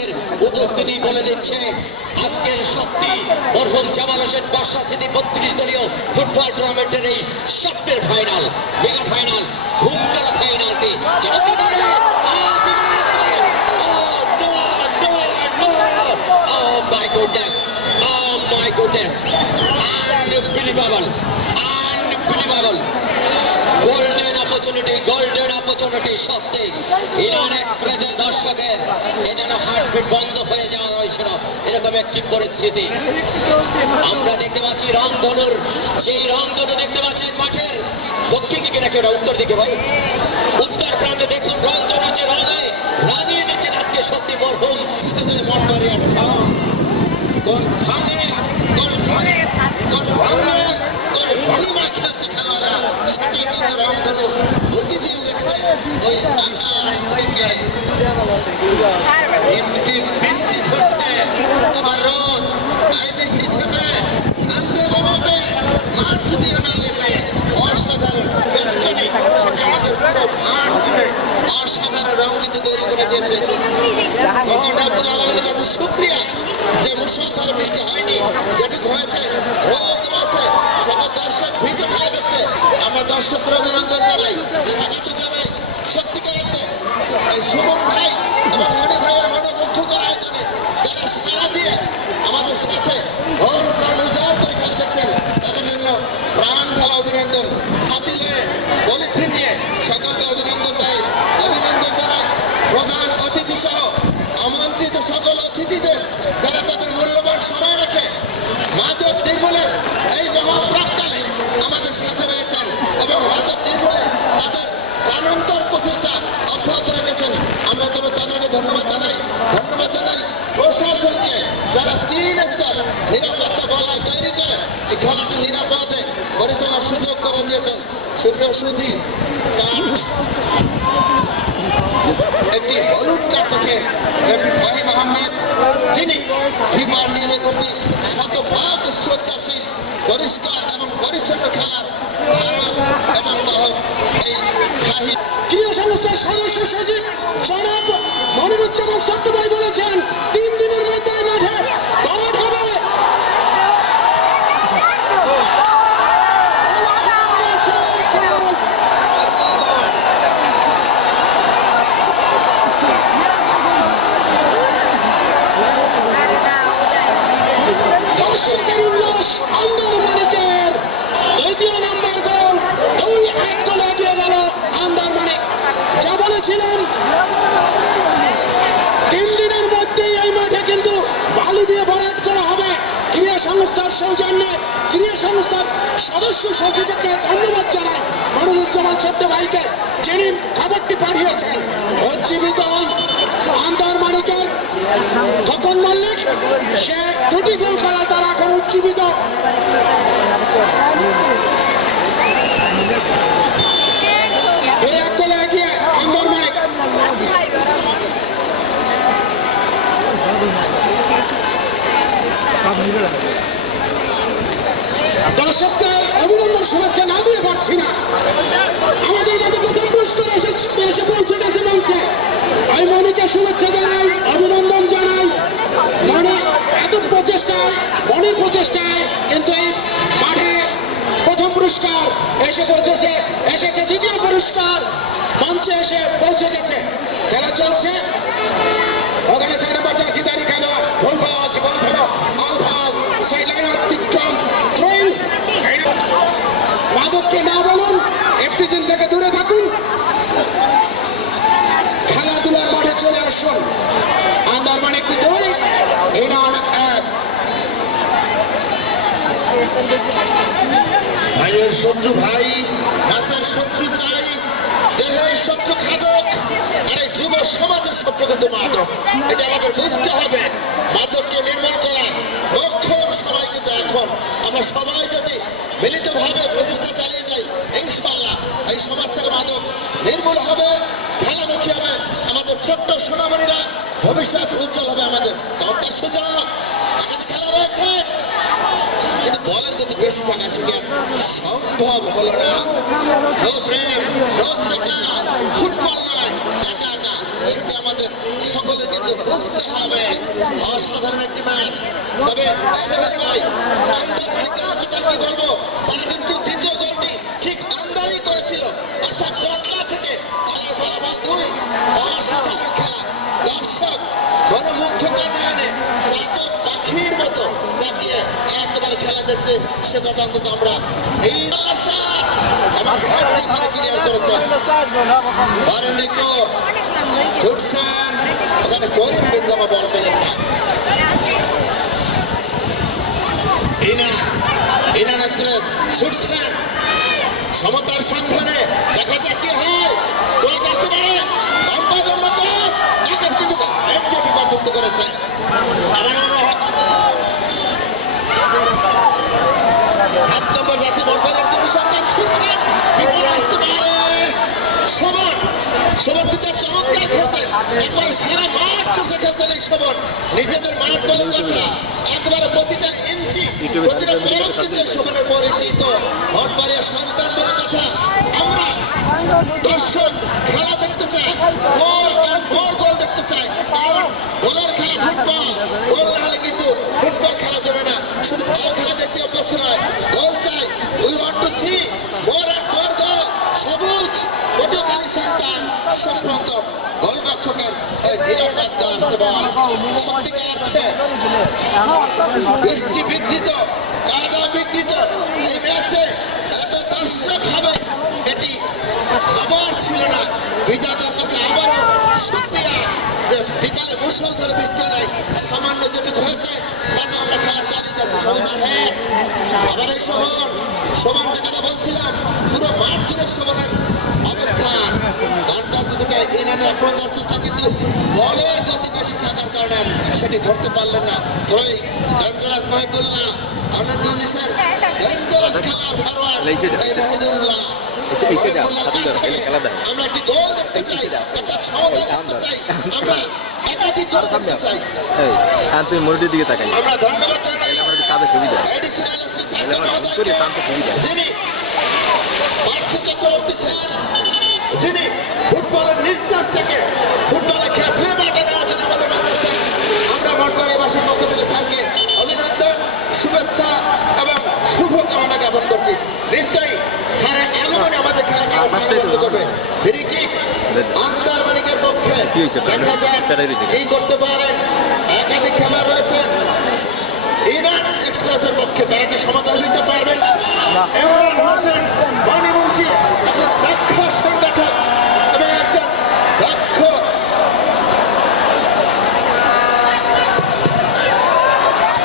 আজকের সত্যি মরহুম জামাল হোসেন বাদশা স্মৃতি 32 দলীয় ফুটবল টুর্নামেন্টের এই স্বপ্নের ফাইনাল, মেগা ফাইনাল, ঘুমকারা ফাইনালটি চমৎকারভাবে my goodness, unbelievable, golden opportunity সত্যি ইরান এক্সপ্রেসের দর্শকের এ যেন হার্টবিট বন্ধ হয়ে যাওয়া হয়েছিল এরকম একটি পরিস্থিতি আমরা দেখতে পাচ্ছি। রংধনুর সেই রংধনু দেখতে পাচ্ছেন মাঠের দক্ষিণ দিকে নাকি ওটা উত্তর দিকে ভাই, উত্তর প্রান্তে দেখুন রংধনু যে রঙে রাঙিয়ে নিচ্ছেন আজকে সত্যি মরহুম মঠবাড়িয়ার ঠাম কোন ঠামে কোন রঙে কোন রঙে কোন ভঙ্গিমা খেলছে খেলোয়াড়রা সেটি কিন্তু রংধনু উর্দি দিয়ে দেখছে ওই আকাশ থেকে একটি বৃষ্টি ঝরছে তোমার রোদ এই বৃষ্টি ঝরবে ঠান্ডে বাবাবে মাঠ দিয়ে না লেবে অসাধারণ বেষ্টনী সেটা আমাদের পুরো মাঠ জুড়ে অসাধারণ রং কিন্তু তৈরি করে দিয়েছে। মহান রাব্বুল আলামিনের কাছে শুকরিয়া যে মুষলধারে বৃষ্টি হয়নি, যেটুকু হয়েছে রোদ রয়েছে, সকল দর্শক ভিজে খেলা দেখছে। আমরা দর্শকদের অভিনন্দন জানাই, স্বাগত জানাই। সত্যিকার অর্থে এই সুমন ভাই এবং মণি ভাইয়ের মনোমুগ্ধকর আয়োজনে যারা সারা দিয়ে আমাদের সাথে মন প্রাণ উজাড় করে খেলা দেখছেন তাদের জন্য প্রাণ ঢালা অভিনন্দন। সাদিলে পলিথিন নিয়ে সকলকে অভিনন্দন জানাই, অভিনন্দন জানাই প্রধান অতিথি সহ আমন্ত্রিত সকল অতিথিদের যারা তাদের মূল্যবান সময় রেখে মাদক নির্মূলের এই মহাপ্রাকালে আমাদের সাথে রয়েছেন এবং মাদক নির্মূলে তাদের প্রাণান্তর প্রচেষ্টা অব্যাহত রেখেছেন। আমরা যেন তাদেরকে ধন্যবাদ জানাই। ধন্যবাদ জানাই প্রশাসনকে যারা 3 স্তর নিরাপত্তা বলয় তৈরি করে এই খেলাটি নিরাপদে পরিচালনার সুযোগ করে দিয়েছেন। সুপ্রিয় সুধী একটি হলুদ কার্ড দেখে ফাহিম আহমেদ যিনি ফিফার নিয়মে প্রতি শতভাগ শ্রদ্ধাশীল পরিষ্কার এবং পরিচ্ছন্ন খেলার ধারক এবং বাহক এই ফাহিম ক্রীড়া সংস্থার সদস্য সচিব জনাব মনিরুজ্জামান সত্য ভাই বলেছেন 3 দিনের মধ্যে এই মাঠে দৌড় হবে। দর্শকের উল্লাস আন্দারমানিকের দ্বিতীয় নাম্বার গোল 2-1 গোলে এগিয়ে গেল আন্দারমানিক। যা বলেছিলাম 3 দিনের মধ্যেই এই মাঠে কিন্তু বালু দিয়ে ভরাট করা হবে। ক্রীড়া সংস্থার সৌজন্যে ক্রীড়া সংস্থার সদস্য সচিবকে ধন্যবাদ জানাই মনিরুজ্জামান সত্য ভাইকে যিনি খবরটি পাঠিয়েছেন। উজ্জীবিত আন্দারমানিকের খোকন মল্লিক সে 2টি গোল খেলায় তারা এখন উজ্জীবিত। এই 1 গোলে এগিয়ে আন্দারমানিক। দর্শকদের অভিনন্দন শুভেচ্ছা না দিয়ে পারছি না। আমাদের কাছে প্রথম পুরস্কার এসে পৌঁছে গেছে মঞ্চে। আমি মনিকে শুভেচ্ছা জানাই, অভিনন্দন জানাই। মনে এত প্রচেষ্টায় মনের প্রচেষ্টায় কিন্তু এই মাঠে প্রথম পুরস্কার এসে পৌঁছেছে, এসেছে দ্বিতীয় পুরস্কার মঞ্চে এসে পৌঁছে গেছে। খেলা চলছে ওখানে 6 নম্বর জার্সি দাঁড়ি খেলোয়াড় ভুলবাজ বন্ধন আলভাস সেই লাইন অতিক্রম থ্রোইং। মাদককে না বলুন, এফটিজিন থেকে দূরে থাকুন, খেলাধুলার মাঠে চলে আসুন। আন্দারমানিক 2 ইরান 1। ভাইয়ের শত্রু ভাই, মাসের শত্রু চাই, দেহের শত্রু খাদক, আর এই যুব সমাজের শত্রু কিন্তু মাদক। এটা আমাদের বুঝতে হবে। মাদককে নির্মূল করা লক্ষণ সবাই কিন্তু এখন আমরা সবাই যদি মিলিতভাবে প্রচেষ্টা চালিয়ে যাই ইনশাআল্লাহ এই সমাজ থেকে মাদক নির্মূল হবে, খেলামুখী হবে। আমাদের ছোট্ট সোনামণিরা ভবিষ্যৎ উজ্জ্বল হবে। আমাদের চমৎকার সুযোগ, একাধিক খেলা রয়েছে কিন্তু বলের গতি বেশি থাকা সেটা সম্ভব হলো না। নো প্রেম নো শ্রদ্ধা, ফুটবল নয় একা একা, সেটা আমাদের সকলে কিন্তু বুঝতে হবে। অসাধারণ একটি ম্যাচ। সোহেল ভাই আন্দারমানিকের কথা কি বলবো, তারা কিন্তু দ্বিতীয় গোলটি ঠিক আন্দারই করেছিল, অর্থাৎ জটলা থেকে দলের ফলাফল 2। অসাধারণ খেলা, দর্শক মনোমুগ্ধকর নয়নে চাতক পাখির মতো তাকিয়ে একেবারে খেলা দেখছে, সে কথা অন্তত আমরা এই আশা এবং হেড এখানে ক্লিয়ার করেছেন। বারেন্ডিকো ছুটছেন, ওখানে করিম বেঞ্জামা বল পেলেন না। ইনান এক্সপ্রেস ছুটছেন সমতার সন্ধানে, দেখা যাক কি হয়। ক্রস আসতে পারে, আম্পায়ারের মতো এখন কিন্তু হেড দিয়ে বিপদমুক্ত করেছেন। আবার আমরা 7 নম্বর জার্সি বলবেন কিন্তু সন্তান ছুটছেন, বিপদ আসতে পারে। শোভন কিন্তু চমৎকার খেলছেন, একবার সারা মাঠ চষে খেলছেন এই শোভন। নিজেদের মাঠ বলে কথা, একবারে প্রতিটা ইঞ্চি প্রতিটা পরত কিন্তু শোভনের পরিচিত। মঠবাড়িয়া সন্তান বলে কথা। আমরা দর্শক খেলা দেখতে চাই, মোর গোল দেখতে চাই, কারণ গোলের খেলা ফুটবল, গোল না হলে কিন্তু ফুটবল খেলা যাবে না। শুধু ভালো খেলা দেখতে অভ্যস্ত নয়, গোল চাই। We want to see more and more goal. সবুজ পটুয়াখালী সন্তান শেষ পর্যন্ত গোলরক্ষকের নিরাপদ চালাচ্ছে বল। সত্যিকার অর্থে বৃষ্টি বিঘ্নিত, কাদা বিঘ্নিত এই ম্যাচে এত দর্শক হবে এটি আবার ছিল না। বিধাতার কাছে আবারও শুকরিয়া যে বিকালে মুষলধারে বৃষ্টি নাই, সামান্য যেটুকু হয়েছে তাতে আমরা খেলা চালিয়ে যাচ্ছি। সবুজের হ্যাঁ, আবার এই সমান যে কথা বলছিলাম, পুরো মাঠ জুড়ে সমানের অবস্থান। ডানকাল দিকে ইনানের আক্রমণের চেষ্টা, কিন্তু বলের গতি বেশি থাকার কারণে সেটি ধরতে পারলেন না। থ্রোই ডেঞ্জারাস মাহিবুল্লাহ, আনন্দুনিসের ডেঞ্জারাস খেলার ফরওয়ার্ড এই মাহিদুল্লাহ। আমরা একটি গোল দেখতে চাই, অর্থাৎ সমতা দেখতে চাই, আমরা একাধিক গোল দেখতে চাই। তুমি মনিটরের দিকে তাকাই, আমরা ধন্যবাদ জানাই কাজে সুবিধা এডিশনাল এসপি সাইকেল মহোদয়কে, যিনি পার্থ চক্রবর্তী স্যার, যিনি ফুটবলের নির্যাস থেকে ফুটবলের খেলে বাটা দেওয়ার জন্য আমাদের মাঝে আছেন। আমরা মঠবাড়িয়াবাসীর পক্ষ থেকে স্যারকে অভিনন্দন, শুভেচ্ছা এবং শুভকামনা জ্ঞাপন করছি। নিশ্চয়ই স্যারের এমনই আমাদের খেলা করবে। ফ্রি কিক আন্দারমানিকের পক্ষে, দেখা যায় কি করতে পারেন। একাধিক খেলা রয়েছে ইনান এক্সপ্রেসের পক্ষে, তারা কি সমাধান দিতে পারবেন? ইমরান হোসেন বাণীবংশী একজন দক্ষ সংগঠক এবং একজন দক্ষ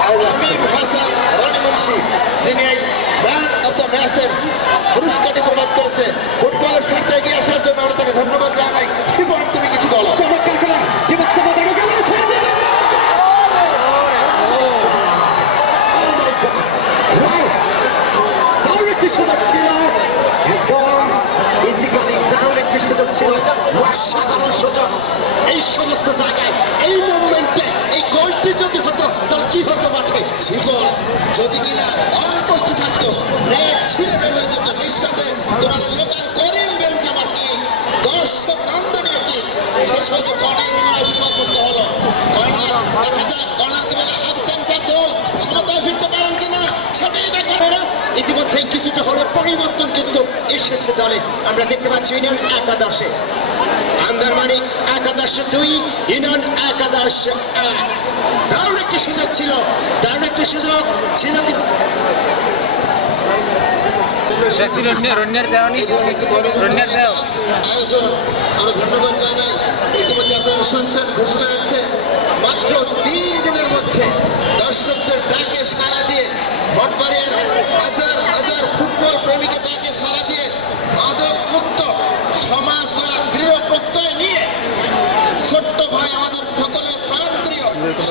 আমির হাসান রানীবংশী, যিনি এই ম্যান অব দ্য ম্যাচের পুরস্কারটি প্রদান করেছে। ফুটবলের সাথে এগিয়ে আসার জন্য আমরা তাকে ধন্যবাদ জানাই। শিবন, তুমি কিছু বলো। চমৎকার খেলা, সাধারণ সুযোগ। এই সমস্ত জায়গায় এই মুভমেন্টে এই গোলটি যদি হতো তাহলে কি হতো মাঠে? জীবন যদি কিনা অল্পষ্ট থাকতো, নেট ছিঁড়ে বের হয়ে যেত। নিঃসন্দেহে তোমাদের লোকাল করিম বেঞ্জামার কি দর্শক নন্দনীয় কি শেষ পর্যন্ত কর্নার বিনিময়ে বিপদমুক্ত হলো। কর্নার দেখা যাক, কর্নার কিভাবে অ্যাবসেন্স অফ গোল সমতায় ফিরতে পারেন কিনা সেটাই দেখা হবে। ইতিমধ্যে কিছুটা হলে পরিবর্তন কিন্তু এসেছে দলে। আমরা দেখতে পাচ্ছি ইউনিয়ন একাদশে আন্দারমানিক একাদশ 2, ইউনিয়ন একাদশ 1। দারুণ একটি সুযোগ ছিল, দারুণ একটি সুযোগ ছিল। আমরা ধন্যবাদ জানাই। ইতিমধ্যে আপনারা শুনছেন, ঘোষণা আসছে মাত্র 3 দিনের মধ্যে দর্শকদের ডাকে সাড়া দিয়ে, মঠবাড়িয়ার হাজার হাজার ফুটবল প্রেমীকে ডাকে সাড়া দিয়ে মাদক মুক্ত সমাজ গড়া দৃঢ় প্রত্যয় নিয়ে ছোট্ট ভাই আমাদের সকলের প্রাণপ্রিয়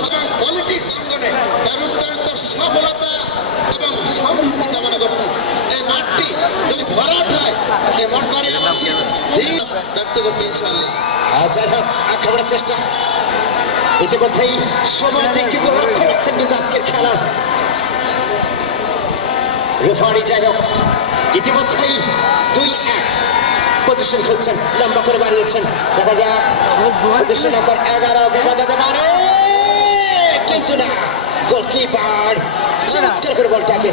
এবং পলিটিক্স অঙ্গনে তার উত্তরোত্তর সফলতা এবং সমৃদ্ধি কামনা করছি। এই মাঠটি যদি ভরাট হয়, এই মঠবাড়িয়াবাসী ব্যক্ত করছে ইনশাআল্লাহ। যাই হোক, আক্রমণের চেষ্টা ইতিমধ্যেই সময় কিন্তু লক্ষ্য রাখছেন কিন্তু আজকের খেলা রেফারি। যাই হোক, ইতিমধ্যেই 2-1 পজিশন খেলছেন, লম্বা করে বাড়িয়েছেন। দেখা যাক পজিশন নম্বর 11 বিপদ হতে পারে। কিন্তু না, গোলকিপার চমৎকার করে বলটাকে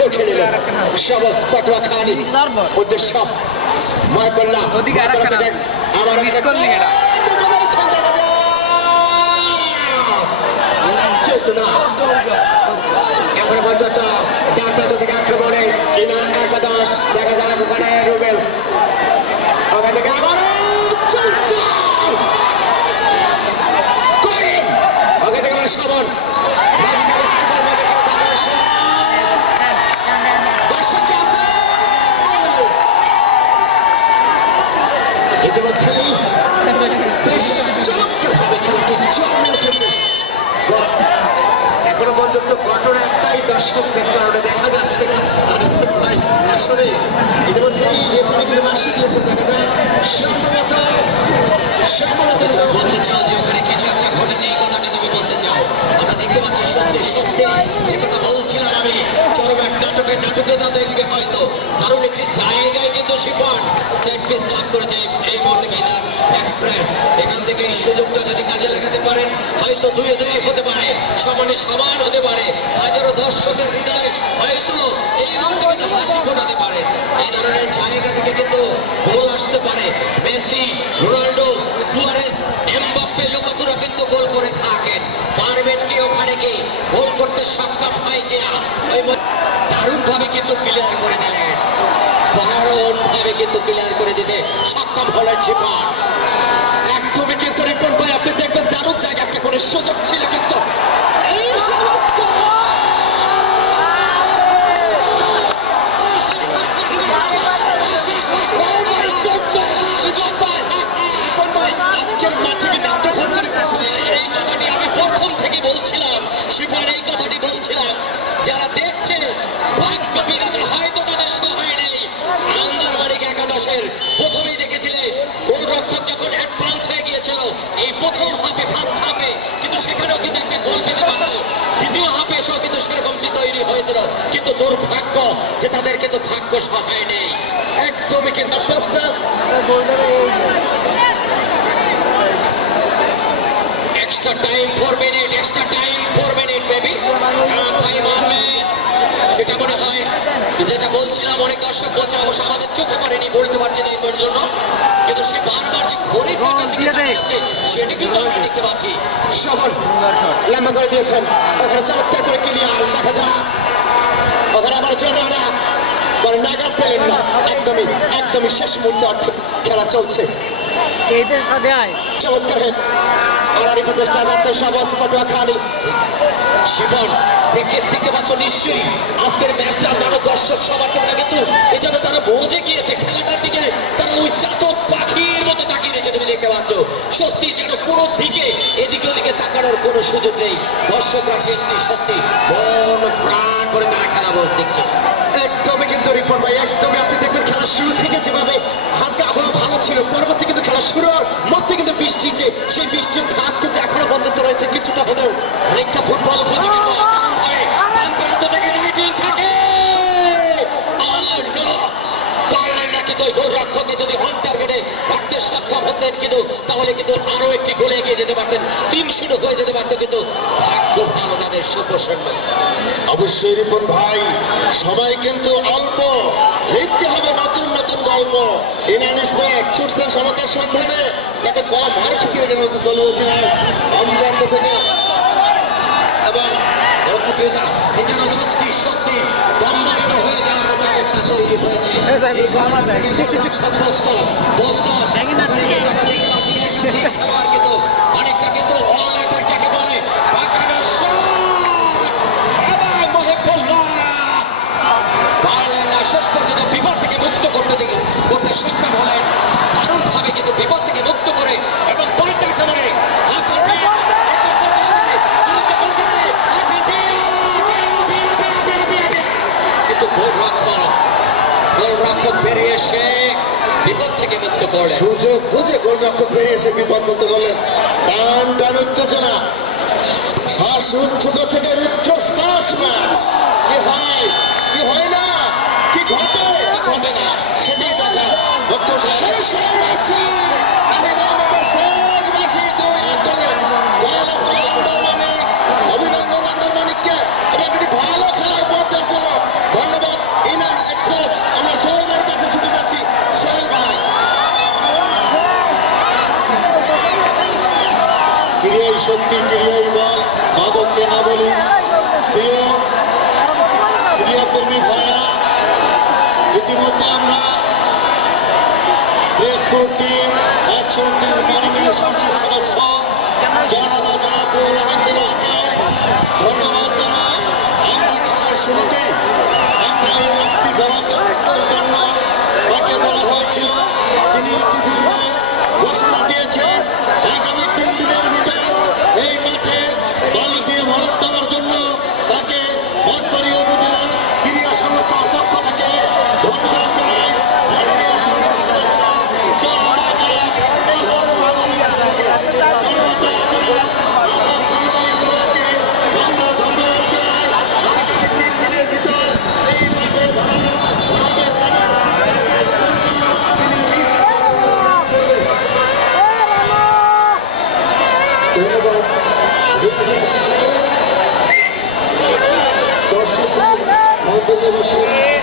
লক্ষ্যে নিলেন শাবাশ পটুয়াখালী উদ্দেশ্য মহাবল্লা ওদিকে আরেকখানা আছে। আমার মিস করলেন এটা। কিন্তু না এখন পর্যন্ত ডাক্তার থেকে আক্রমণে ইনান একাদশ দেখা যাক ওখানে রুবেল ওখান থেকে আবারও চলছে করিম ওখান থেকে আবার শ্রবণ ইতিমধ্যেই বেশ চমৎকারভাবে খেলাটি জমে উঠেছে এখনো পর্যন্ত ঘটনা একটাই দর্শকদের কারণে দেখা যাচ্ছে না আসলে ইতিমধ্যেই রেফারিগুলো বাসি দিয়েছে দেখা যায় সম্ভবত বলতে চাও যে ওখানে কিছু একটা ঘটেছে এই কথাটা তুমি বলতে চাও আমরা দেখতে পাচ্ছি সত্যি সত্যি যে কথা বলছিলাম আমি চরম এক নাটকে তা দেখবে হয়তো কারণ একটি জায়গায় কিন্তু শিপন সেট পিস লাভ করেছে এই মুহূর্তে মিনার এক্সপ্রেস এখান থেকে এই সুযোগটা যদি কাজে লাগাতে পারেন হয়তো 2-2 হতে পারে সমান হতে পারে হাজারো দর্শকের হৃদয় হয়তো এই মুহূর্তে কিন্তু হাসি ফোটাতে পারে এই ধরনের জায়গা থেকে কিন্তু গোল আসতে পারে মেসি রোনাল্ডো সুয়ারেস এমবাপ্পে লুকাতুরা কিন্তু গোল করে থাকেন পারবেন কি ওখানে কি গোল করতে সক্ষম হয় কিনা দারুণভাবে কিন্তু ক্লিয়ার করে দিলেন দারুণভাবে কিন্তু ক্লিয়ার করে দিতে সক্ষম হলেন শিপন একদমই কিন্তু রিপোর্ট ভাই আপনি দেখবেন দারুণ জায়গা একটা করে সুযোগ ছিল কিন্তু এই সমস্ত আজকের মাঠে কি নাটক হচ্ছে এই কথাটি আমি প্রথম থেকে বলছিলাম শিপন এই কথাটি বলছিলাম যারা দেখছে ভাগ্য বিধাতা হয়তো তাদের সহায় নেই আন্দারমানিক একাদশের প্রথমেই দেখেছিলে গোলরক্ষক যখন অ্যাডভান্স হয়ে গিয়েছিল এই প্রথম হাফে ফার্স্ট হাফে কিন্তু সেখানেও কিন্তু একটা গোল পেতে পারত দ্বিতীয় হাফে এসেও কিন্তু সেরকমটি তৈরি হয়েছিল কিন্তু দুর্ভাগ্য যে তাদের কিন্তু ভাগ্য সহায় নেই একদমই কিন্তু poster extra time 4 minute baby ভাই মোহাম্মদ সেটা মনে হয় যেটা বলছিলাম অনেক দর্শক বলছে অবশ্য আমাদের চোখে পড়েনি বলতে পারছে না এই জন্য কিন্তু সে বারবার যে ঘড়ি কাটার দিকে তাকাচ্ছে সেটা কিন্তু আমরা দেখতে পাচ্ছি সফল লম্বা করে দিয়েছেন ওখানে চমৎকার করে ক্লিয়ার দেখা যায় ওখানে আবার জোরানা বল নাগাদ পেলেন না একদমই শেষ মুহূর্তে অর্থ খেলা চলছে এইদের সাথে আয় চমৎকার হেড আড়াড়ি প্রচেষ্টা যাচ্ছে সবস পটুয়াখালী শিবন দেখতে পাচ্ছ নিশ্চয়ই আজকের ম্যাচটা আপনারা দর্শক সবার তোমরা কিন্তু এই জন্য তারা বোঝে গিয়েছে খেলাটার দিকে তারা ওই চাতক পাখির মতো তাকিয়ে রয়েছে তুমি দেখতে পাচ্ছ সত্যি যেন কোনো দিকে এদিকে ওদিকে তাকানোর কোনো সুযোগ নেই দর্শকরা সত্যি মন প্রাণ করে তারা খেলা দেখছে একদমই কিন্তু রিপোর্ট ভাই একদমই আপনি দেখবেন খেলা শুরু থেকে যেভাবে হালকা আবহাওয়া ভালো ছিল পরবর্তী কিন্তু খেলা শুরু হওয়ার মধ্যে কিন্তু বৃষ্টি যে সেই বৃষ্টির ধাস কিন্তু এখনো পর্যন্ত রয়েছে কিছুটা হলেও অনেকটা ফুটবল বুঝে গেল কারণভাবে ডান প্রান্ত থেকে নাইটিন থাকে আর না পারলেন না কিন্তু ওই গোলরক্ষককে যদি অন টার্গেটে রাখতে সক্ষম হতেন কিন্তু তাহলে কিন্তু আরো একটি গোলে এগিয়ে যেতে পারতেন 3-0 হয়ে যেতে পারতো কিন্তু ভাগ্য ভালো তাদের সুপ্রসন্ন অবশ্যই রিপন ভাই সময় কিন্তু অল্প লিখতে হবে নতুন গল্প ইনান স্পোর্ট ছুটছেন সমতার সন্ধানে তাকে কড়া মার খেয়ে দেওয়া হচ্ছে দলীয় অধিনায়ক অমপ্রান্ত থেকে এবং এজন্য সত্যি দম্বানো হয়ে যাওয়ার মতো অবস্থা তৈরি হয়েছে এই খেলোয়াড় কিন্তু অনেকটা কিন্তু অল অ্যাটাক যাকে বলে পাকানো শট এবং মহিবুল্লাহ পারলেন না শেষ পর্যন্ত বিপদ থেকে মুক্ত করতে সক্ষম হলেন দারুণভাবে কিন্তু বিপদ থেকে মুক্ত করে এবং পয়েন্ট আক্রমণে হাসান ভাইয়া একদম প্রচেষ্টায় দ্রুত গতিতে হাসান কিন্তু গোলরক্ষক বেরিয়ে এসে বিপদ থেকে মুক্ত করলেন সুযোগ বুঝে গোলরক্ষক বেরিয়ে এসে বিপদ মুক্ত করলেন টান উত্তেজনা শ্বাস উচ্ছ্বাস থেকে রুদ্র শ্বাস ম্যাচ কি হয় না কি ঘটে না সেটাই দেখা লক্ষ্য শেষ হয়ে গেছে আমি আমাদের শেষ ম্যাচে 2-1 গোলে জয়লাভ করলেন সত্যি প্রিয় ইবল মাদককে না বলি প্রিয় প্রিয়প্রেমী ভাইরা, ইতিমধ্যে আমরা প্রেসফুড টিম 129 মাননীয় সংসদ সদস্য জনতা জনাব রবীন্দ্রনাথকে ধন্যবাদ জানাই। আমরা খেলার শুরুতে আমরা এই মাঠটি বরাদ্দের জন্য তাকে বলা হয়েছিল, তিনি ইতিপূর্বে ঘোষণা দিয়েছেন আগামী 3 দিনের ভিতর এই মাঠে বালু দিয়ে ভরাট দেওয়ার জন্য তাকে মঠবাড়ি উপজেলা ক্রীড়া সংস্থার পক্ষ থেকে ধন্যবাদ জানাই। মাননীয় সংসদ সদস্য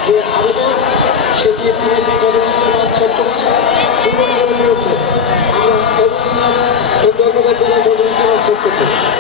যে আবেদন সেটি একটি গণমাধ্যমের ছাত্র ধন্যবাদ জানাই মনোরঞ্জন ছাত্রকে।